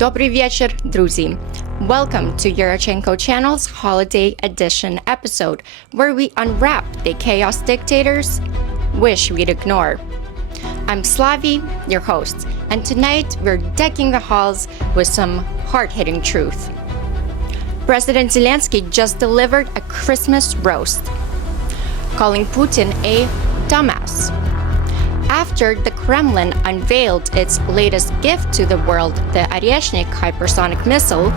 Добрий вечір, друзі! Welcome to Yarochenko channel's Holiday Edition episode, where we unwrap the chaos dictators wish we'd ignore. I'm Slavie, your host, and tonight we're decking the halls with some hard-hitting truth. President Zelenskyy just delivered a Christmas roast, calling Putin a dumbass. After the Kremlin unveiled its latest gift to the world, the Oreshnik hypersonic missile,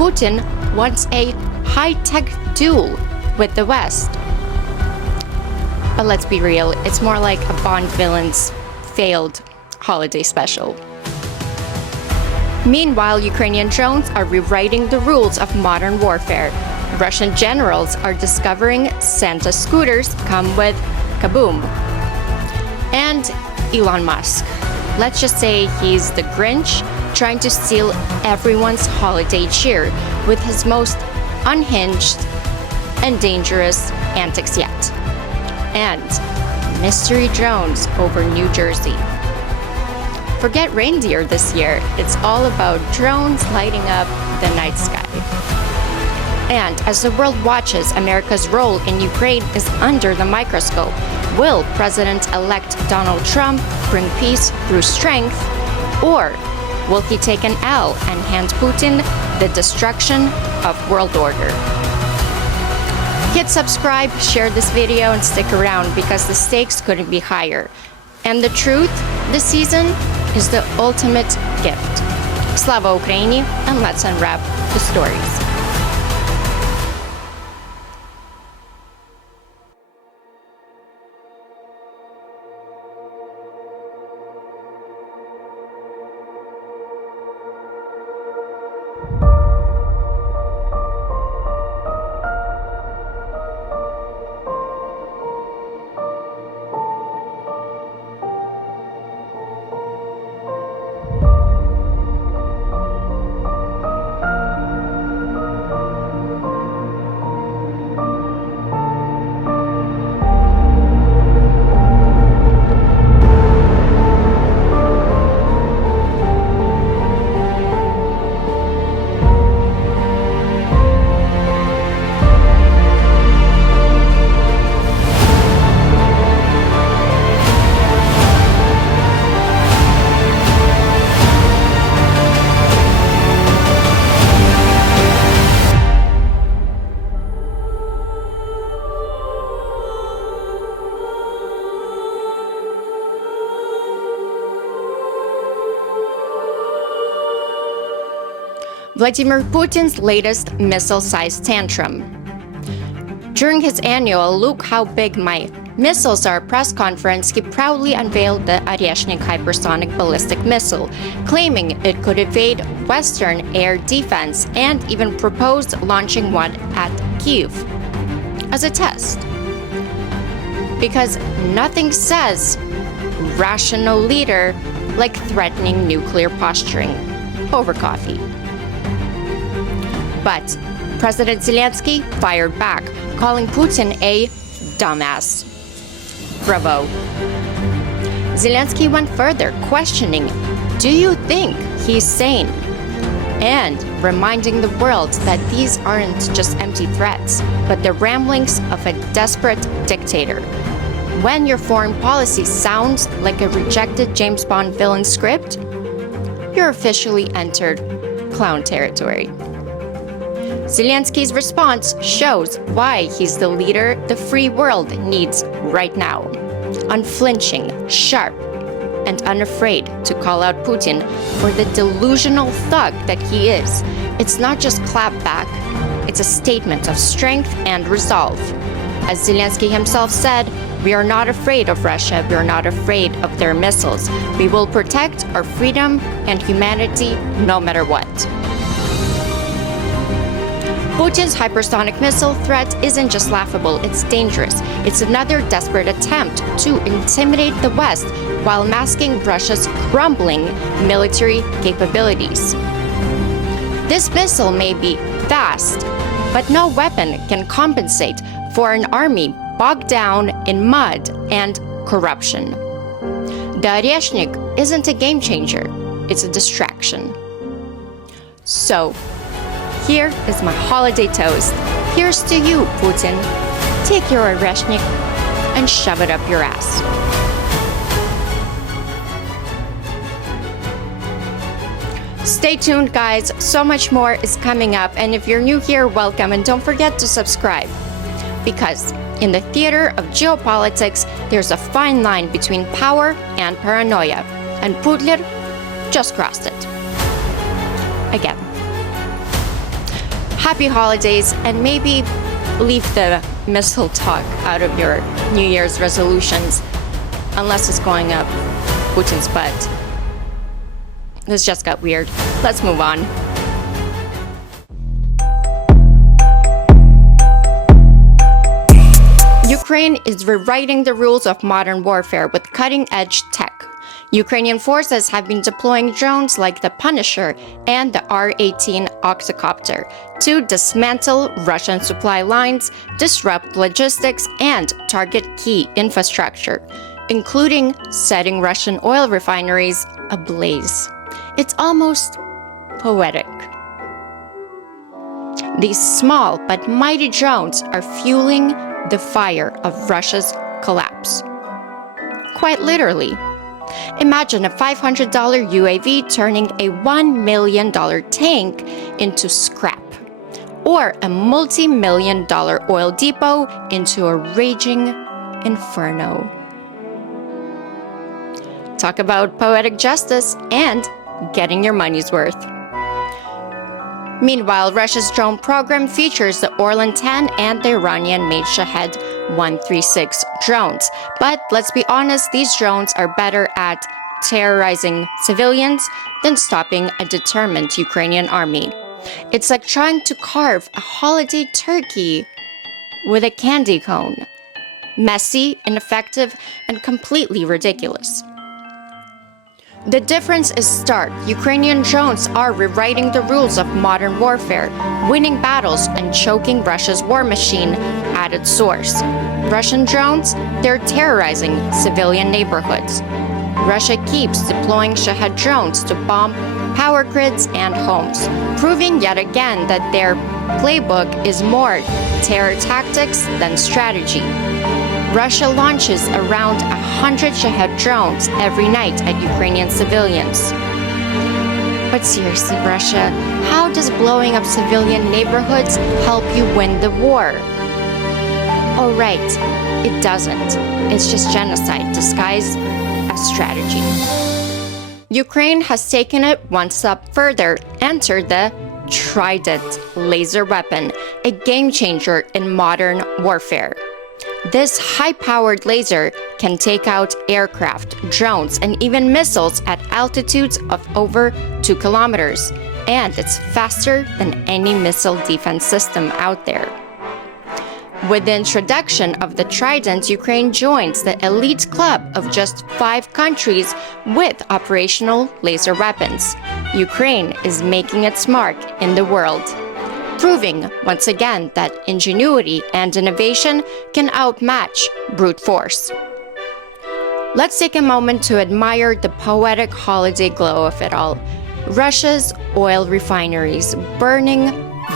Putin wants a high-tech duel with the West. But let's be real, it's more like a Bond villain's failed holiday special. Meanwhile, Ukrainian drones are rewriting the rules of modern warfare. Russian generals are discovering Santa scooters come with kaboom. And Elon Musk. Let's just say he's the Grinch trying to steal everyone's holiday cheer with his most unhinged and dangerous antics yet. And mystery drones over New Jersey. Forget reindeer this year. It's all about drones lighting up the night sky. And as the world watches, America's role in Ukraine is under the microscope. Will President-elect Donald Trump bring peace through strength, or will he take an L and hand Putin the destruction of world order? Hit subscribe, share this video, and stick around because the stakes couldn't be higher. And the truth this season is the ultimate gift. Slava Ukraini, and let's unwrap the stories. Vladimir Putin's latest missile-sized tantrum. During his annual "Look How Big My Missiles Are" press conference, he proudly unveiled the Oreshnik hypersonic ballistic missile, claiming it could evade Western air defense and even proposed launching one at Kyiv as a test. Because nothing says rational leader like threatening nuclear posturing over coffee. But President Zelenskyy fired back, calling Putin a dumbass. Bravo. Zelenskyy went further, questioning, do you think he's sane? And reminding the world that these aren't just empty threats, but the ramblings of a desperate dictator. When your foreign policy sounds like a rejected James Bond villain script, you're officially entered clown territory. Zelenskyy's response shows why he's the leader the free world needs right now. Unflinching, sharp, and unafraid to call out Putin for the delusional thug that he is. It's not just clap back, it's a statement of strength and resolve. As Zelenskyy himself said, we are not afraid of Russia, we are not afraid of their missiles. We will protect our freedom and humanity no matter what. Putin's hypersonic missile threat isn't just laughable, it's dangerous. It's another desperate attempt to intimidate the West while masking Russia's crumbling military capabilities. This missile may be fast, but no weapon can compensate for an army bogged down in mud and corruption. The Oreshnik isn't a game changer, it's a distraction. So, here is my holiday toast. Here's to you, Putin. Take your Oresh-Nik and shove it up your ass. Stay tuned, guys. So much more is coming up. And if you're new here, welcome. And don't forget to subscribe. Because in the theater of geopolitics, there's a fine line between power and paranoia. And Putin just crossed it. Again. Happy holidays, and maybe leave the missile talk out of your New Year's resolutions, unless it's going up Putin's butt. This just got weird. Let's move on. Ukraine is rewriting the rules of modern warfare with cutting-edge tech. Ukrainian forces have been deploying drones like the Punisher and the R-18 Octocopter to dismantle Russian supply lines, disrupt logistics, and target key infrastructure, including setting Russian oil refineries ablaze. It's almost poetic. These small but mighty drones are fueling the fire of Russia's collapse. Quite literally. Imagine a $500 UAV turning a $1 million tank into scrap, or a multi-million-dollar oil depot into a raging inferno. Talk about poetic justice and getting your money's worth. Meanwhile, Russia's drone program features the Orlan 10 and the Iranian-made Shahed 136 drones. But let's be honest, these drones are better at terrorizing civilians than stopping a determined Ukrainian army. It's like trying to carve a holiday turkey with a candy cone. Messy, ineffective, and completely ridiculous. The difference is stark. Ukrainian drones are rewriting the rules of modern warfare, winning battles and choking Russia's war machine at its source. Russian drones, they're terrorizing civilian neighborhoods. Russia keeps deploying Shahed drones to bomb power grids and homes, proving yet again that their playbook is more terror tactics than strategy. Russia launches around 100 Shahed drones every night at Ukrainian civilians. But seriously, Russia, how does blowing up civilian neighborhoods help you win the war? Oh right, it doesn't. It's just genocide disguised as strategy. Ukraine has taken it one step further, entered the Trident laser weapon, a game changer in modern warfare. This high-powered laser can take out aircraft, drones, and even missiles at altitudes of over 2 kilometers, and it's faster than any missile defense system out there. With the introduction of the Trident, Ukraine joins the elite club of just 5 countries with operational laser weapons. Ukraine is making its mark in the world, proving once again that ingenuity and innovation can outmatch brute force. Let's take a moment to admire the poetic holiday glow of it all. Russia's oil refineries, burning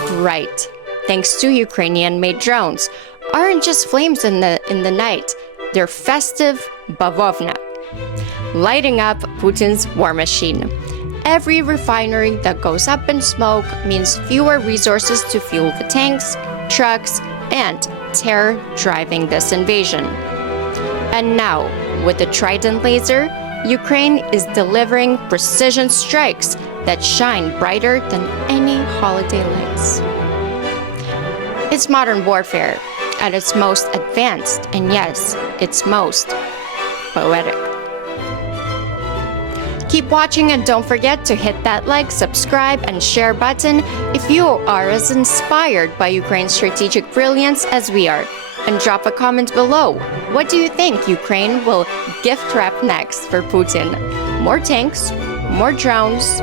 bright thanks to Ukrainian-made drones, aren't just flames in the night. They're festive bavovna, lighting up Putin's war machine. Every refinery that goes up in smoke means fewer resources to fuel the tanks, trucks, and terror driving this invasion. And now, with the Trident laser, Ukraine is delivering precision strikes that shine brighter than any holiday lights. It's modern warfare at its most advanced, and yes, its most poetic. Keep watching and don't forget to hit that like, subscribe, and share button if you are as inspired by Ukraine's strategic brilliance as we are. And drop a comment below. What do you think Ukraine will gift wrap next for Putin? More tanks, more drones,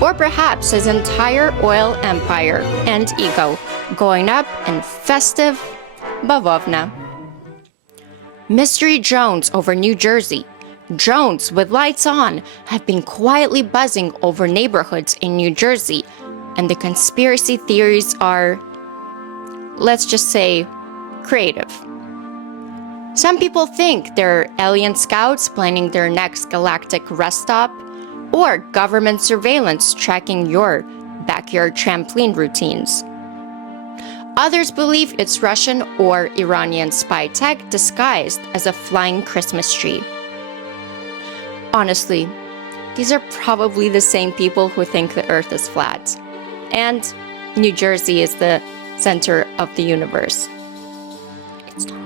or perhaps his entire oil empire and ego going up in festive bavovna. Mystery drones over New Jersey. Drones with lights on have been quietly buzzing over neighborhoods in New Jersey, and the conspiracy theories are, let's just say, creative. Some people think they're alien scouts planning their next galactic rest stop, or government surveillance tracking your backyard trampoline routines. Others believe it's Russian or Iranian spy tech disguised as a flying Christmas tree. Honestly, these are probably the same people who think the Earth is flat, and New Jersey is the center of the universe. It's not.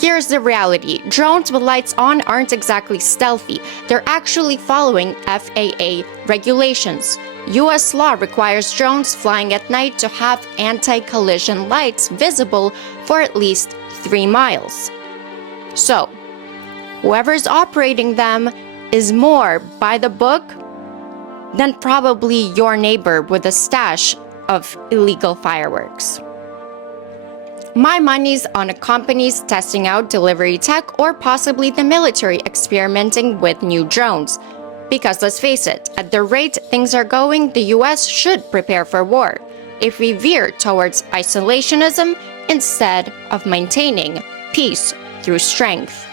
Here's the reality. Drones with lights on aren't exactly stealthy. They're actually following FAA regulations. US law requires drones flying at night to have anti-collision lights visible for at least 3 miles. So, whoever's operating them is more by the book than probably your neighbor with a stash of illegal fireworks. My money's on companies testing out delivery tech or possibly the military experimenting with new drones. Because let's face it, at the rate things are going, the US should prepare for war if we veer towards isolationism instead of maintaining peace through strength.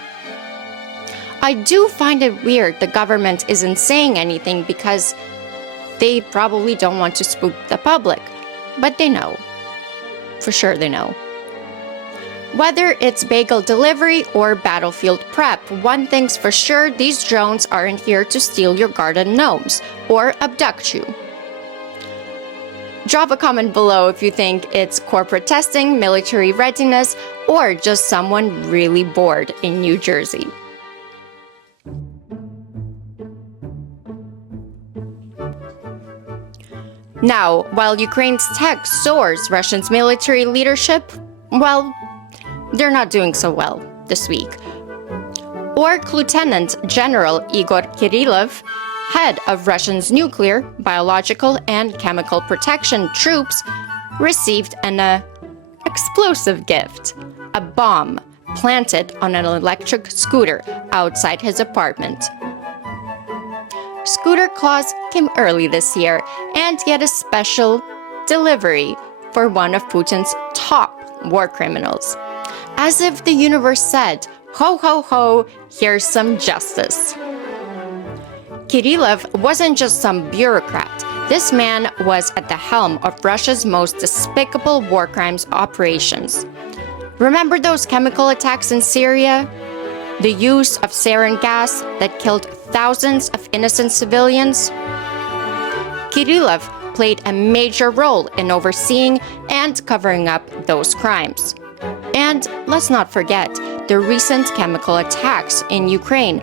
I do find it weird the government isn't saying anything because they probably don't want to spook the public, but they know. For sure they know. Whether it's bagel delivery or battlefield prep, one thing's for sure, these drones aren't here to steal your garden gnomes or abduct you. Drop a comment below if you think it's corporate testing, military readiness, or just someone really bored in New Jersey. Now, while Ukraine's tech soars, Russia's military leadership, well, they're not doing so well this week. Org Lieutenant General Igor Kirillov, head of Russia's nuclear, biological, and chemical protection troops, received an explosive gift, a bomb planted on an electric scooter outside his apartment. Scooter claws came early this year, and yet a special delivery for one of Putin's top war criminals. As if the universe said, ho ho ho, here's some justice. Kirillov wasn't just some bureaucrat. This man was at the helm of Russia's most despicable war crimes operations. Remember those chemical attacks in Syria? The use of sarin gas that killed thousands of innocent civilians? Kirillov played a major role in overseeing and covering up those crimes. And let's not forget the recent chemical attacks in Ukraine,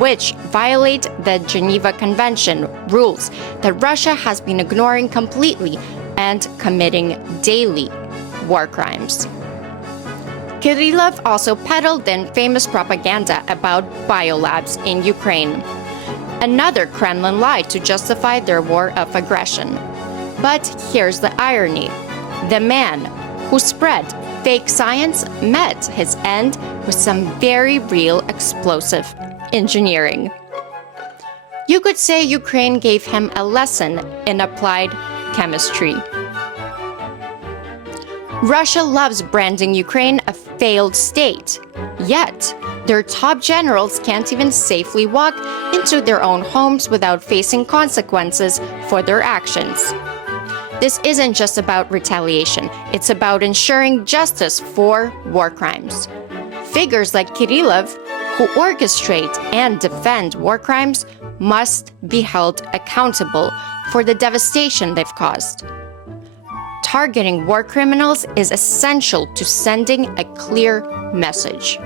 which violate the Geneva Convention rules that Russia has been ignoring completely and committing daily war crimes. Kirillov also peddled infamous propaganda about biolabs in Ukraine, another Kremlin lie to justify their war of aggression. But here's the irony. The man who spread fake science met his end with some very real explosive engineering. You could say Ukraine gave him a lesson in applied chemistry. Russia loves branding Ukraine a failed state, yet their top generals can't even safely walk into their own homes without facing consequences for their actions. This isn't just about retaliation, it's about ensuring justice for war crimes. Figures like Kirillov, who orchestrate and defend war crimes, must be held accountable for the devastation they've caused. Targeting war criminals is essential to sending a clear message.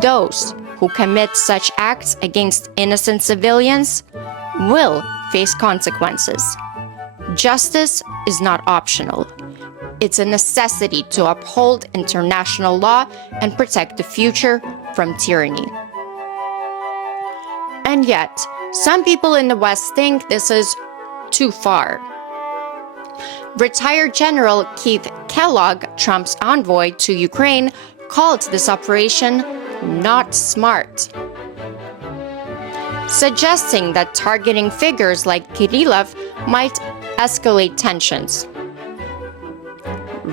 Those who commit such acts against innocent civilians will face consequences. Justice is not optional. It's a necessity to uphold international law and protect the future from tyranny. And yet, some people in the West think this is too far. Retired General Keith Kellogg, Trump's envoy to Ukraine, called this operation not smart, suggesting that targeting figures like Kirillov might escalate tensions.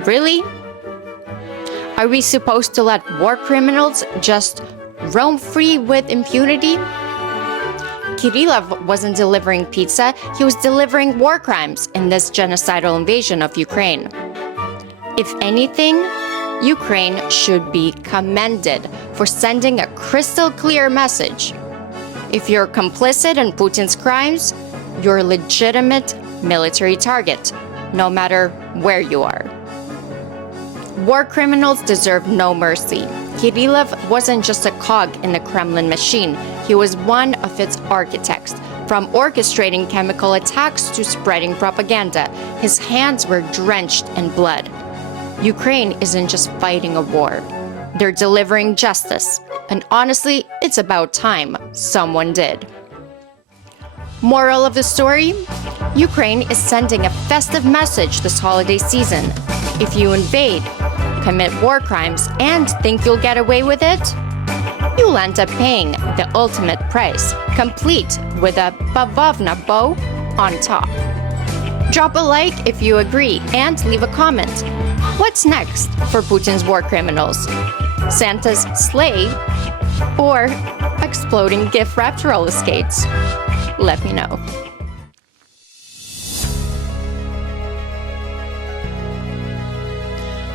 Really? Are we supposed to let war criminals just roam free with impunity? Kirillov wasn't delivering pizza, he was delivering war crimes in this genocidal invasion of Ukraine. If anything, Ukraine should be commended for sending a crystal clear message. If you're complicit in Putin's crimes, you're a legitimate military target, no matter where you are. War criminals deserve no mercy. Kirillov wasn't just a cog in the Kremlin machine, he was one of its architects. From orchestrating chemical attacks to spreading propaganda, his hands were drenched in blood. Ukraine isn't just fighting a war, they're delivering justice. And honestly, it's about time someone did. Moral of the story? Ukraine is sending a festive message this holiday season. If you invade, commit war crimes, and think you'll get away with it, you'll end up paying the ultimate price, complete with a bavovna bow on top. Drop a like if you agree and leave a comment. What's next for Putin's war criminals? Santa's sleigh or exploding gift-wrapped roller skates? Let me know.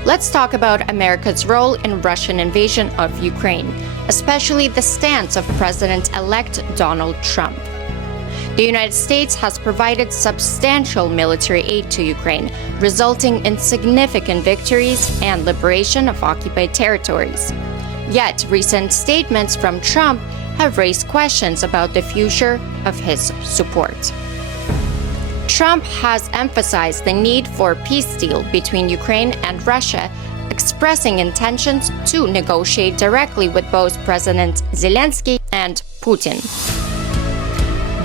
Let's talk about America's role in Russian invasion of Ukraine, especially the stance of President-elect Donald Trump. The United States has provided substantial military aid to Ukraine, resulting in significant victories and liberation of occupied territories. Yet, recent statements from Trump have raised questions about the future of his support. Trump has emphasized the need for a peace deal between Ukraine and Russia, expressing intentions to negotiate directly with both President Zelenskyy and Putin.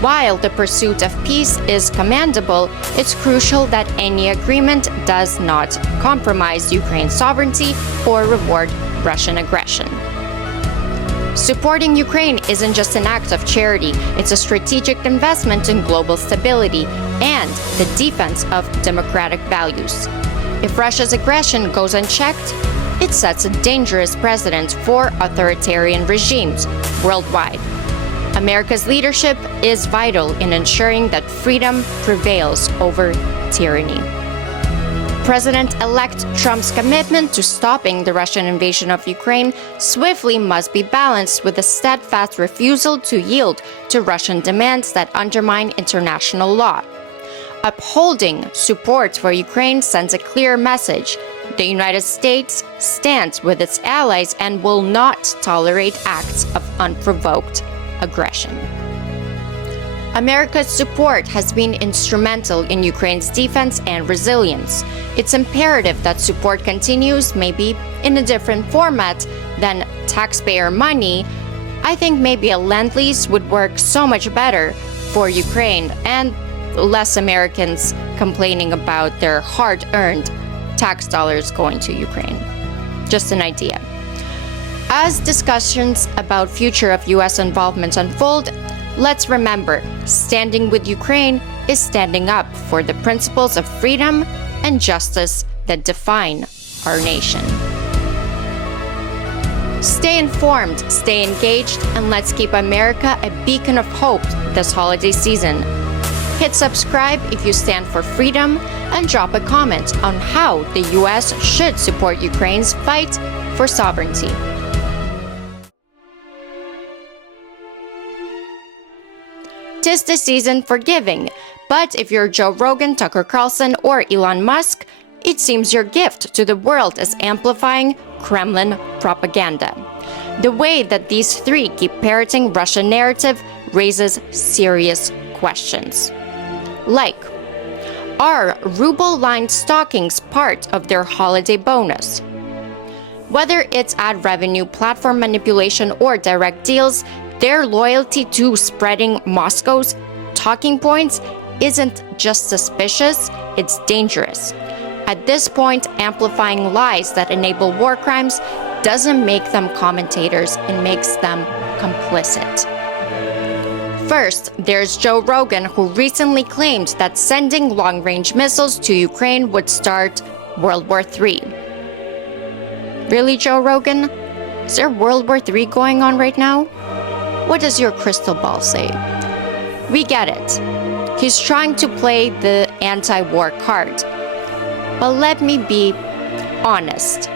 While the pursuit of peace is commendable, it's crucial that any agreement does not compromise Ukraine's sovereignty or reward Russian aggression. Supporting Ukraine isn't just an act of charity, it's a strategic investment in global stability and the defense of democratic values. If Russia's aggression goes unchecked, it sets a dangerous precedent for authoritarian regimes worldwide. America's leadership is vital in ensuring that freedom prevails over tyranny. President-elect Trump's commitment to stopping the Russian invasion of Ukraine swiftly must be balanced with a steadfast refusal to yield to Russian demands that undermine international law. Upholding support for Ukraine sends a clear message. The United States stands with its allies and will not tolerate acts of unprovoked aggression. America's support has been instrumental in Ukraine's defense and resilience. It's imperative that support continues, maybe in a different format than taxpayer money. I think maybe a lend-lease would work so much better for Ukraine and less Americans complaining about their hard-earned tax dollars going to Ukraine. Just an idea. As discussions about future of U.S. involvement unfold, let's remember, standing with Ukraine is standing up for the principles of freedom and justice that define our nation. Stay informed, stay engaged, and let's keep America a beacon of hope this holiday season. Hit subscribe if you stand for freedom, and drop a comment on how the U.S. should support Ukraine's fight for sovereignty. Tis the season for giving, but if you're Joe Rogan, Tucker Carlson, or Elon Musk, it seems your gift to the world is amplifying Kremlin propaganda. The way that these three keep parroting Russian narrative raises serious questions. Like, are ruble-lined stockings part of their holiday bonus? Whether it's ad revenue, platform manipulation, or direct deals, their loyalty to spreading Moscow's talking points isn't just suspicious, it's dangerous. At this point, amplifying lies that enable war crimes doesn't make them commentators, it makes them complicit. First, there's Joe Rogan, who recently claimed that sending long-range missiles to Ukraine would start World War III. Really, Joe Rogan? Is there World War III going on right now? What does your crystal ball say? We get it. He's trying to play the anti-war card. But let me be honest.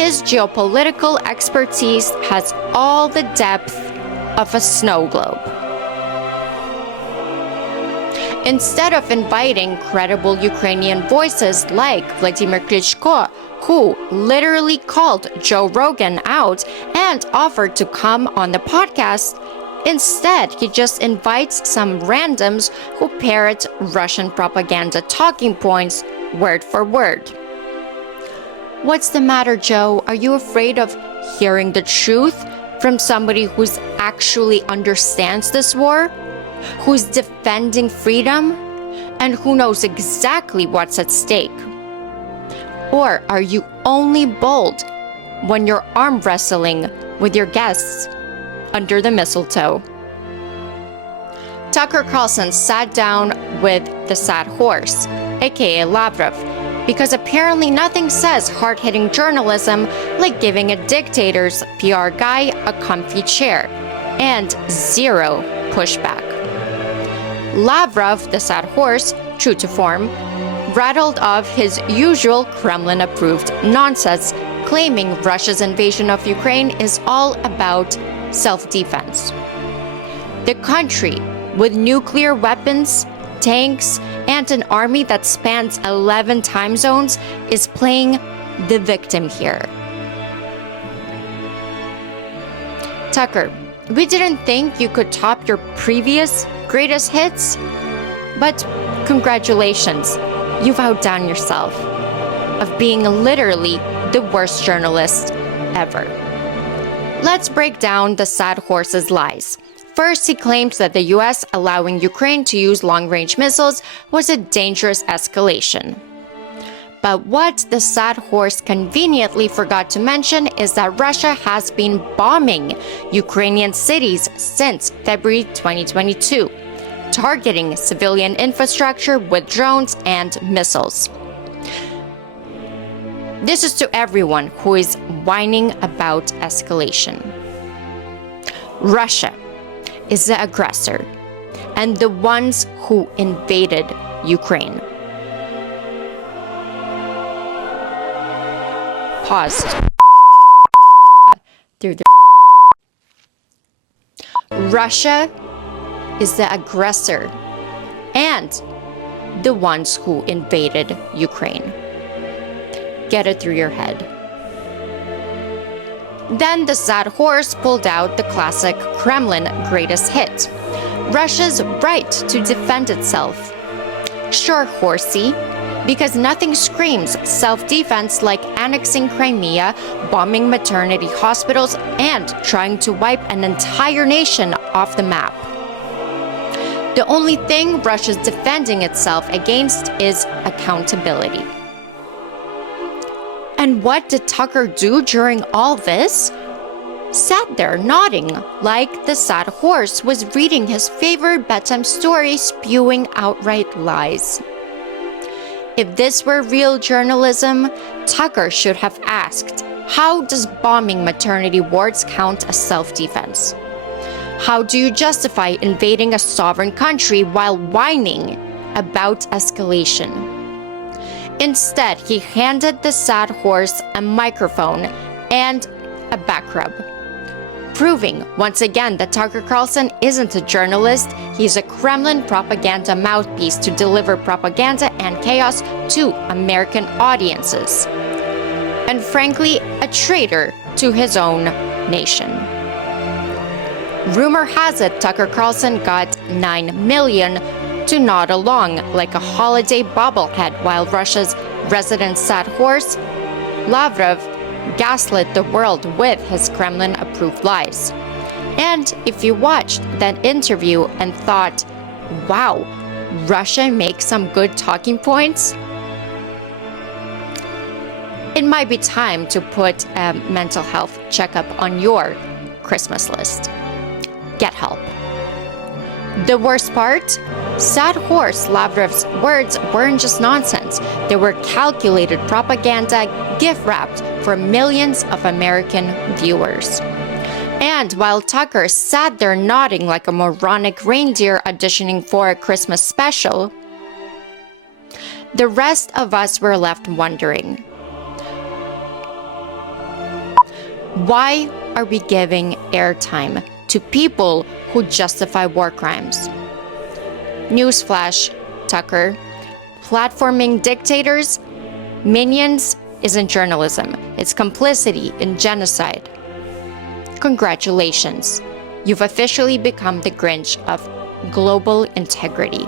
His geopolitical expertise has all the depth of a snow globe. Instead of inviting credible Ukrainian voices like Vladimir Klitschko, who literally called Joe Rogan out and offered to come on the podcast, instead he just invites some randoms who parrot Russian propaganda talking points word for word. What's the matter, Joe? Are you afraid of hearing the truth from somebody who's actually understands this war, who's defending freedom, and who knows exactly what's at stake? Or are you only bold when you're arm wrestling with your guests under the mistletoe? Tucker Carlson sat down with the sad horse, aka Lavrov, because apparently nothing says hard-hitting journalism like giving a dictator's PR guy a comfy chair, and zero pushback. Lavrov, the sad horse, true to form, rattled off his usual Kremlin-approved nonsense, claiming Russia's invasion of Ukraine is all about self-defense. The country, with nuclear weapons, tanks, and an army that spans 11 time zones, is playing the victim here. Tucker, we didn't think you could top your previous greatest hits, but congratulations, you've outdone yourself of being literally the worst journalist ever. Let's break down the sad horse's lies. First, he claimed that the US allowing Ukraine to use long-range missiles was a dangerous escalation. But what the sad horse conveniently forgot to mention is that Russia has been bombing Ukrainian cities since February 2022, targeting civilian infrastructure with drones and missiles. This is to everyone who is whining about escalation. Russia is the aggressor and the ones who invaded Ukraine. Paused. Through the Russia is the aggressor and the ones who invaded Ukraine. Get it through your head. Then the sad horse pulled out the classic Kremlin greatest hit, Russia's right to defend itself. Sure, horsey, because nothing screams self-defense like annexing Crimea, bombing maternity hospitals, and trying to wipe an entire nation off the map. The only thing Russia's defending itself against is accountability. And what did Tucker do during all this? Sat there nodding like the sad horse was reading his favorite bedtime story, spewing outright lies. If this were real journalism, Tucker should have asked, how does bombing maternity wards count as self-defense? How do you justify invading a sovereign country while whining about escalation? Instead, he handed the sad horse a microphone and a back rub, proving once again that Tucker Carlson isn't a journalist, he's a Kremlin propaganda mouthpiece to deliver propaganda and chaos to American audiences. And frankly, a traitor to his own nation. Rumor has it Tucker Carlson got $9 million to nod along like a holiday bobblehead while Russia's resident sad horse, Lavrov, gaslit the world with his Kremlin-approved lies. And if you watched that interview and thought, wow, Russia makes some good talking points, it might be time to put a mental health checkup on your Christmas list. Get help. The worst part? Sad horse Lavrov's words weren't just nonsense. They were calculated propaganda gift-wrapped for millions of American viewers. And while Tucker sat there nodding like a moronic reindeer auditioning for a Christmas special, the rest of us were left wondering, why are we giving airtime to people who justify war crimes? Newsflash, Tucker. Platforming dictators, minions, isn't journalism. It's complicity in genocide. Congratulations. You've officially become the Grinch of global integrity.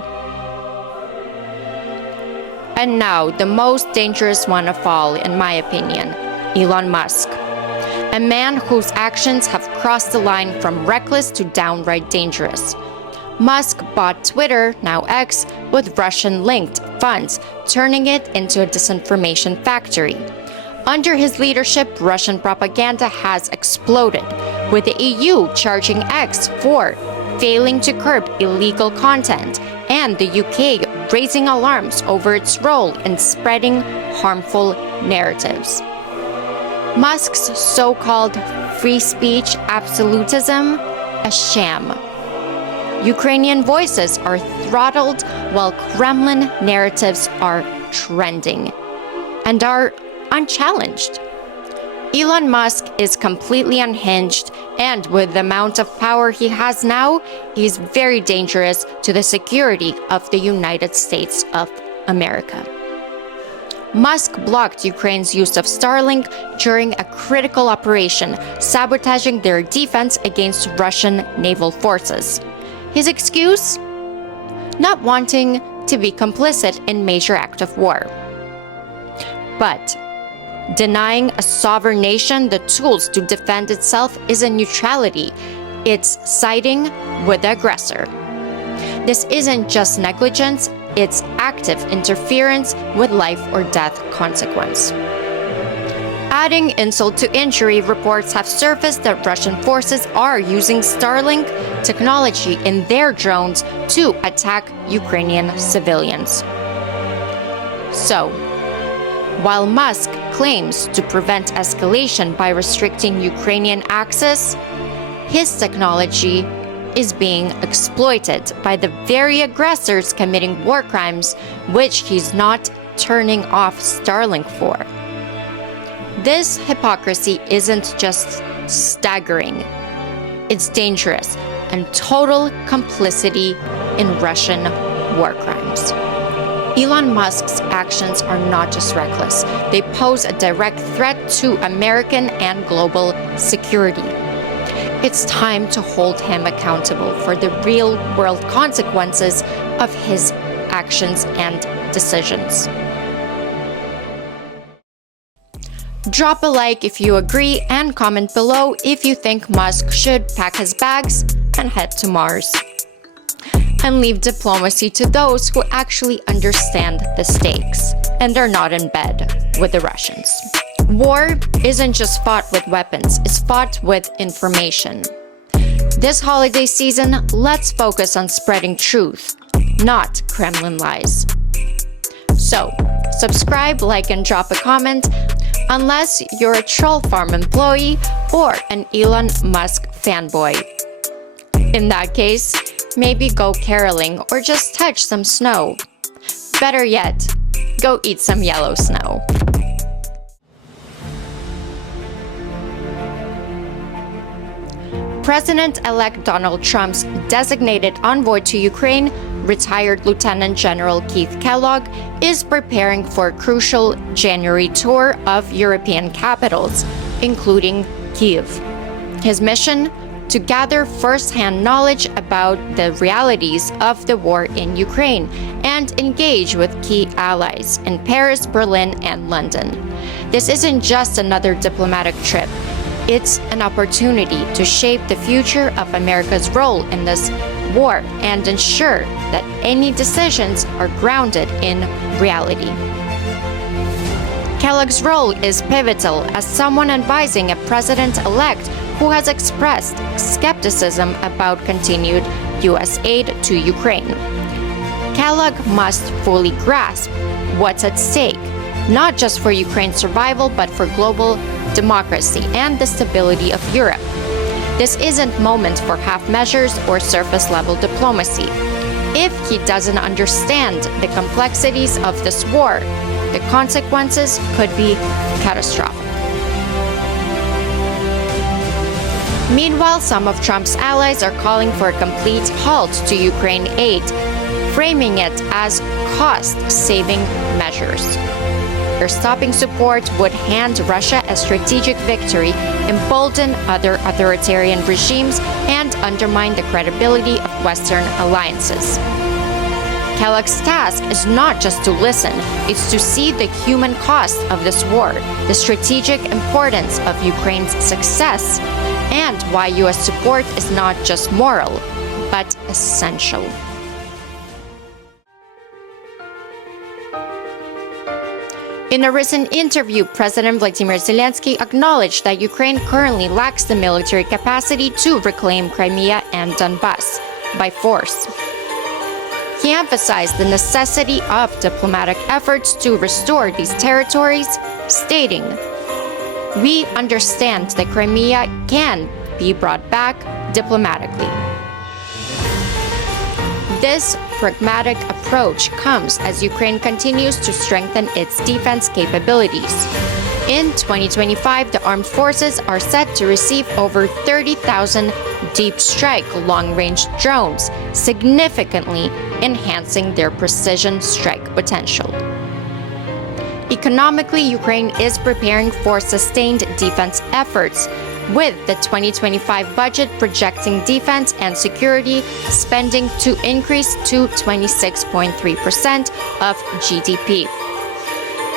And now, the most dangerous one of all, in my opinion, Elon Musk. A man whose actions have crossed the line from reckless to downright dangerous. Musk bought Twitter, now X, with Russian-linked funds, turning it into a disinformation factory. Under his leadership, Russian propaganda has exploded, with the EU charging X for failing to curb illegal content, and the UK raising alarms over its role in spreading harmful narratives. Musk's so-called free speech absolutism, a sham. Ukrainian voices are throttled while Kremlin narratives are trending and are unchallenged. Elon Musk is completely unhinged, and with the amount of power he has now, he's very dangerous to the security of the United States of America. Musk blocked Ukraine's use of Starlink during a critical operation, sabotaging their defense against Russian naval forces. His excuse? Not wanting to be complicit in major act of war. But denying a sovereign nation the tools to defend itself isn't neutrality, it's siding with the aggressor. This isn't just negligence, it's active interference with life or death consequence. Adding insult to injury, reports have surfaced that Russian forces are using Starlink technology in their drones to attack Ukrainian civilians. So, while Musk claims to prevent escalation by restricting Ukrainian access, his technology is being exploited by the very aggressors committing war crimes, which he's not turning off Starlink for. This hypocrisy isn't just staggering, it's dangerous and total complicity in Russian war crimes. Elon Musk's actions are not just reckless, they pose a direct threat to American and global security. It's time to hold him accountable for the real-world consequences of his actions and decisions. Drop a like if you agree and comment below if you think Musk should pack his bags and head to Mars. And leave diplomacy to those who actually understand the stakes and are not in bed with the Russians. War isn't just fought with weapons, it's fought with information. This holiday season, let's focus on spreading truth, not Kremlin lies. So, subscribe, like, and drop a comment, unless you're a troll farm employee or an Elon Musk fanboy. In that case, maybe go caroling or just touch some snow. Better yet, go eat some yellow snow. President-elect Donald Trump's designated envoy to Ukraine, retired Lieutenant General Keith Kellogg, is preparing for a crucial January tour of European capitals, including Kyiv. His mission? To gather first-hand knowledge about the realities of the war in Ukraine and engage with key allies in Paris, Berlin, and London. This isn't just another diplomatic trip. It's an opportunity to shape the future of America's role in this war and ensure that any decisions are grounded in reality. Kellogg's role is pivotal as someone advising a president-elect who has expressed skepticism about continued U.S. aid to Ukraine. Kellogg must fully grasp what's at stake, not just for Ukraine's survival, but for global democracy and the stability of Europe. This isn't a moment for half measures or surface-level diplomacy. If he doesn't understand the complexities of this war, the consequences could be catastrophic. Meanwhile, some of Trump's allies are calling for a complete halt to Ukraine aid, framing it as cost-saving measures. Their stopping support would hand Russia a strategic victory, embolden other authoritarian regimes, and undermine the credibility of Western alliances. Kellogg's task is not just to listen, it's to see the human cost of this war, the strategic importance of Ukraine's success, and why U.S. support is not just moral, but essential. In a recent interview, President Vladimir Zelenskyy acknowledged that Ukraine currently lacks the military capacity to reclaim Crimea and Donbass by force. He emphasized the necessity of diplomatic efforts to restore these territories, stating, "We understand that Crimea can be brought back diplomatically." This pragmatic approach comes as Ukraine continues to strengthen its defense capabilities. In 2025, the armed forces are set to receive over 30,000 deep strike long-range drones, significantly enhancing their precision strike potential. Economically, Ukraine is preparing for sustained defense efforts, with the 2025 budget projecting defense and security spending to increase to 26.3% of GDP.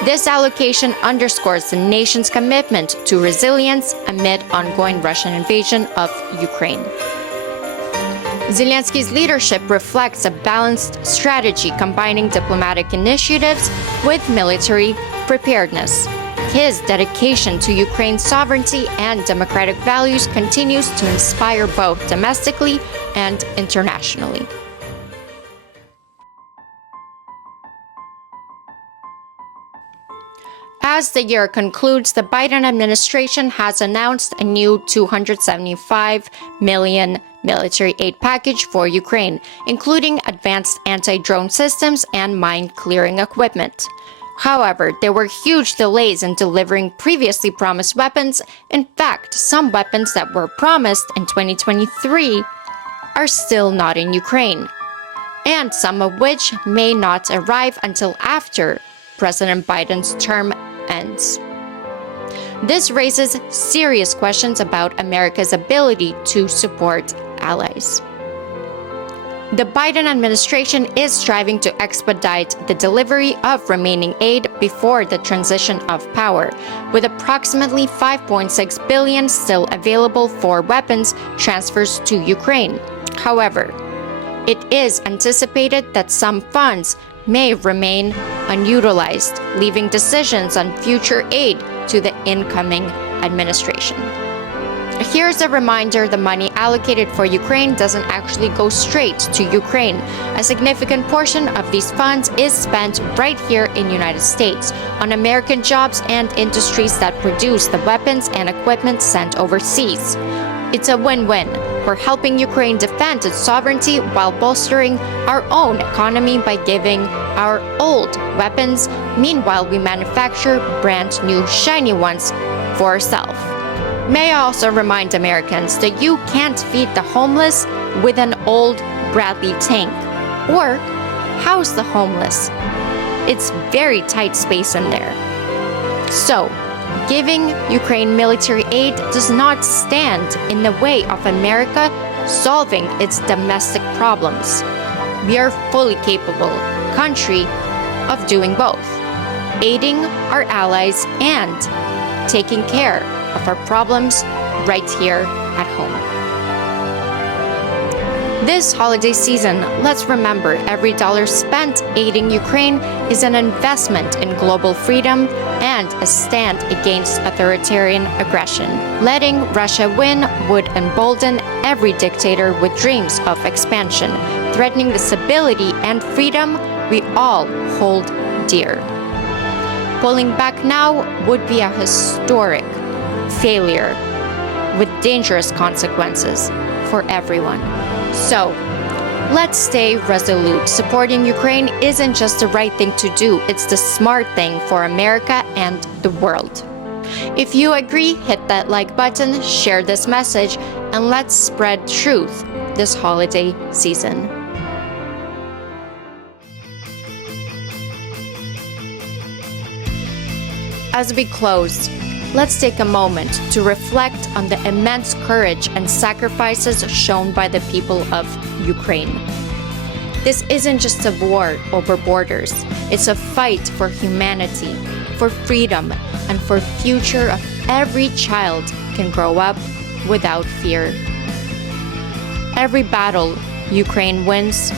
This allocation underscores the nation's commitment to resilience amid ongoing Russian invasion of Ukraine. Zelensky's leadership reflects a balanced strategy combining diplomatic initiatives with military preparedness. His dedication to Ukraine's sovereignty and democratic values continues to inspire both domestically and internationally. As the year concludes, the Biden administration has announced a new $275 million military aid package for Ukraine, including advanced anti-drone systems and mine-clearing equipment. However, there were huge delays in delivering previously promised weapons. In fact, some weapons that were promised in 2023 are still not in Ukraine, and some of which may not arrive until after President Biden's term ends. This raises serious questions about America's ability to support allies. The Biden administration is striving to expedite the delivery of remaining aid before the transition of power, with approximately $5.6 billion still available for weapons transfers to Ukraine. However, it is anticipated that some funds may remain unutilized, leaving decisions on future aid to the incoming administration. Here's a reminder: the money allocated for Ukraine doesn't actually go straight to Ukraine. A significant portion of these funds is spent right here in the United States on American jobs and industries that produce the weapons and equipment sent overseas. It's a win-win. We're helping Ukraine defend its sovereignty while bolstering our own economy by giving our old weapons. Meanwhile, we manufacture brand new shiny ones for ourselves. May I also remind Americans that you can't feed the homeless with an old Bradley tank or house the homeless. It's very tight space in there. So, giving Ukraine military aid does not stand in the way of America solving its domestic problems. We are a fully capable country of doing both, aiding our allies and taking care of our problems right here at home. This holiday season, let's remember every dollar spent aiding Ukraine is an investment in global freedom and a stand against authoritarian aggression. Letting Russia win would embolden every dictator with dreams of expansion, threatening the stability and freedom we all hold dear. Pulling back now would be a historic failure with dangerous consequences for everyone. So, let's stay resolute. Supporting Ukraine isn't just the right thing to do, it's the smart thing for America and the world. If you agree, hit that like button, share this message, and let's spread truth this holiday season. As we close, let's take a moment to reflect on the immense courage and sacrifices shown by the people of Ukraine. This isn't just a war over borders, it's a fight for humanity, for freedom, and for future of every child can grow up without fear. Every battle Ukraine wins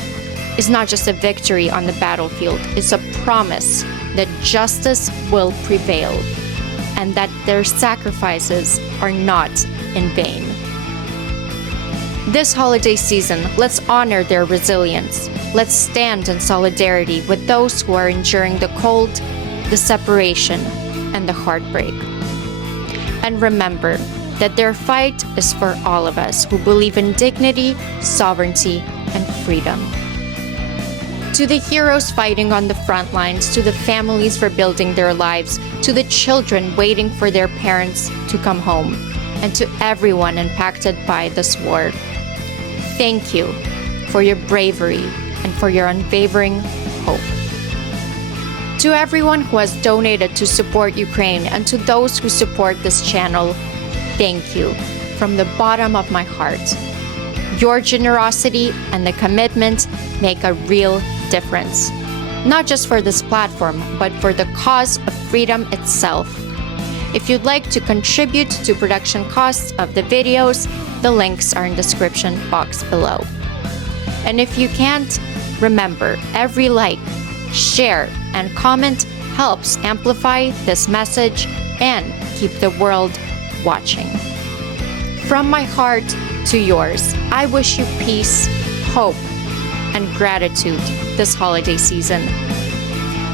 is not just a victory on the battlefield, it's a promise that justice will prevail and that their sacrifices are not in vain. This holiday season, let's honor their resilience. Let's stand in solidarity with those who are enduring the cold, the separation, and the heartbreak. And remember that their fight is for all of us who believe in dignity, sovereignty, and freedom. To the heroes fighting on the front lines, to the families rebuilding their lives, to the children waiting for their parents to come home, and to everyone impacted by this war, thank you for your bravery and for your unwavering hope. To everyone who has donated to support Ukraine and to those who support this channel, thank you from the bottom of my heart. Your generosity and the commitment make a real difference, not just for this platform, but for the cause of freedom itself. If you'd like to contribute to production costs of the videos, the links are in the description box below. And if you can't, remember, every like, share, and comment helps amplify this message and keep the world watching. From my heart to yours, I wish you peace, hope, and gratitude this holiday season.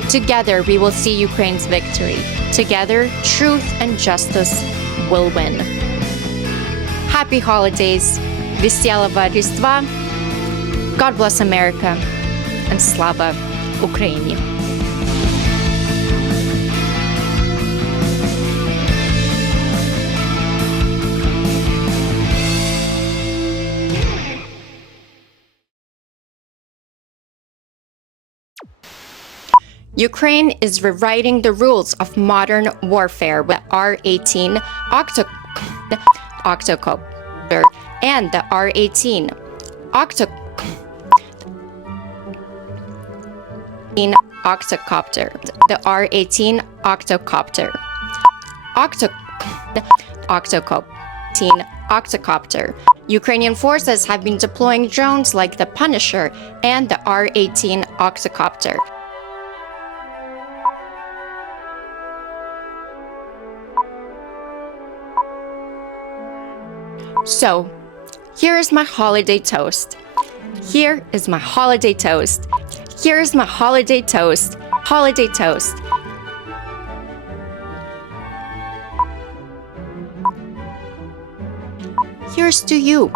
Together, we will see Ukraine's victory. Together, truth and justice will win. Happy holidays, Веселого Різдва, God bless America, and Slava Ukraini. Ukraine is rewriting the rules of modern warfare with R-18 Octocopter and the R-18 Octocopter. The R-18 Octocopter. Octocopter. Ukrainian forces have been deploying drones like the Punisher and the R-18 Octocopter. So, here is my holiday toast. Here is my holiday toast. Here is my holiday toast. Holiday toast. Here's to you.